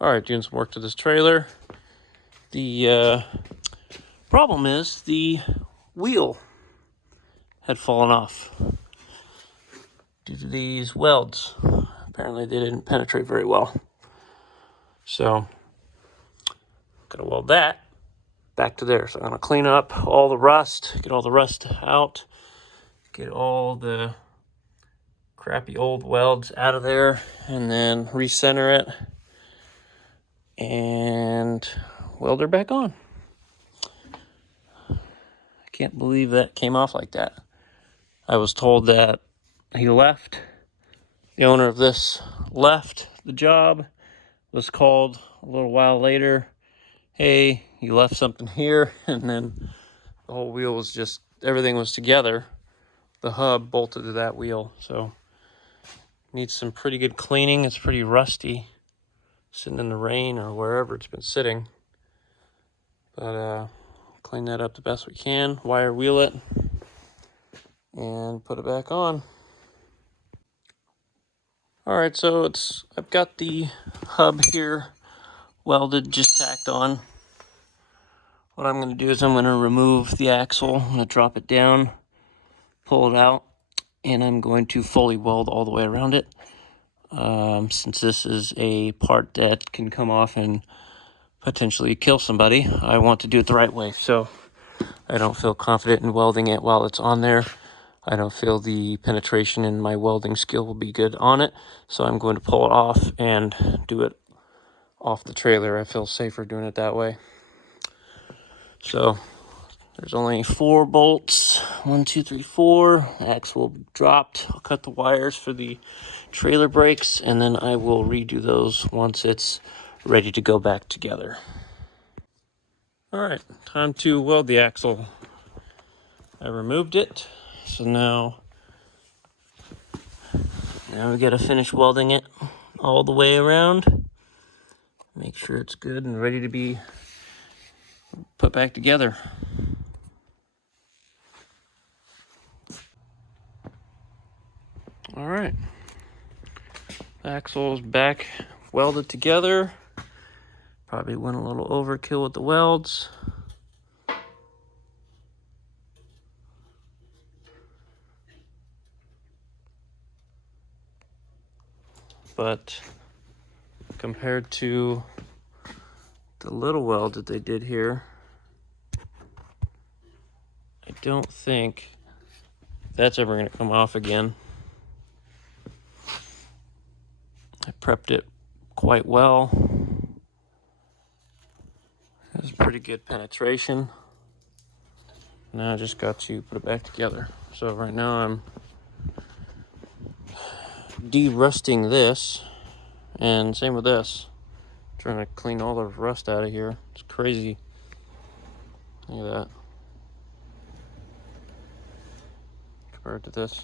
All right, doing some work to this trailer. The problem is the wheel had fallen off due to these welds. Apparently they didn't penetrate very well. So, gotta weld that back to there. So I'm gonna clean up all the rust, get all the rust out, get all the crappy old welds out of there, and then recenter it and weld her back on. I can't believe that came off like that. I was told that he left. The owner of this left the job, was called a little while later. Hey, you left something here. And then the whole wheel was just, everything was together. The hub bolted to that wheel. So needs some pretty good cleaning. It's pretty rusty, sitting in the rain or wherever it's been sitting. But clean that up the best we can, wire wheel it, and put it back on. All right, so I've got the hub here welded, just tacked on. What I'm going to do is I'm going to remove the axle. I'm going to drop it down, pull it out, and I'm going to fully weld all the way around it. Since this is a part that can come off and potentially kill somebody, I want to do it the right way. So I don't feel confident in welding it while it's on there. I don't feel the penetration in my welding skill will be good on it. So I'm going to pull it off and do it off the trailer. I feel safer doing it that way. So there's only 4 bolts. 1, 2, 3, 4. Axle dropped. I'll cut the wires for the trailer brakes, and then I will redo those once it's ready to go back together. All right, time to weld the axle. I removed it, so now we gotta finish welding it all the way around. Make sure it's good and ready to be put back together. All right, the axle's back welded together. Probably went a little overkill with the welds. But compared to the little weld that they did here, I don't think that's ever going to come off again. I prepped it quite well. It was pretty good penetration. Now I just got to put it back together. So right now I'm de-rusting this, and same with this. Trying to clean all the rust out of here. It's crazy. Look at that. Compared to this.